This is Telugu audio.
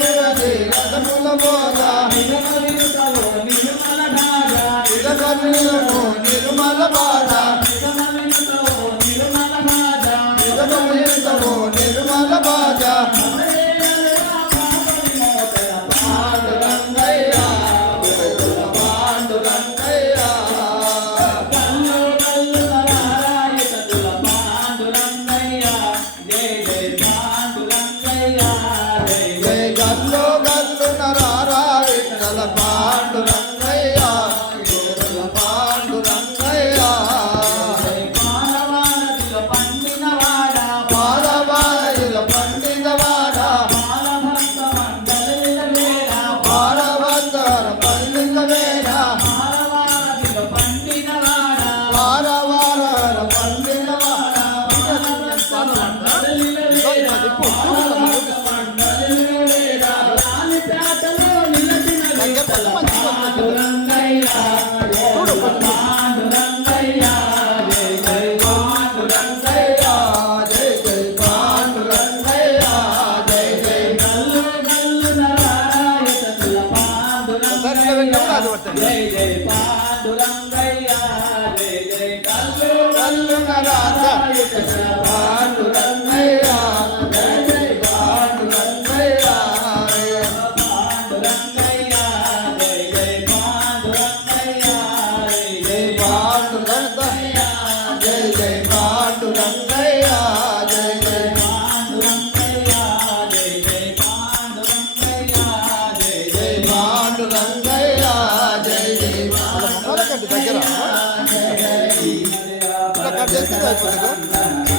నిర్మల బాధ నిర్మల బాధ జై జై పాండురంగయ్య జై జై కల్లు కల్లు నరాయ పాండురంగయ్య జై జై పాండురంగయ్య పాండురంగయ్య జై జై పాండురంగయ్య జై జై పాండురంగయ్య జై జై పాండురంగయ్య జై జై పాండురంగయ్య జై జై పాండురంగయ్య జై జై పాండురంగయ్య దగ్గర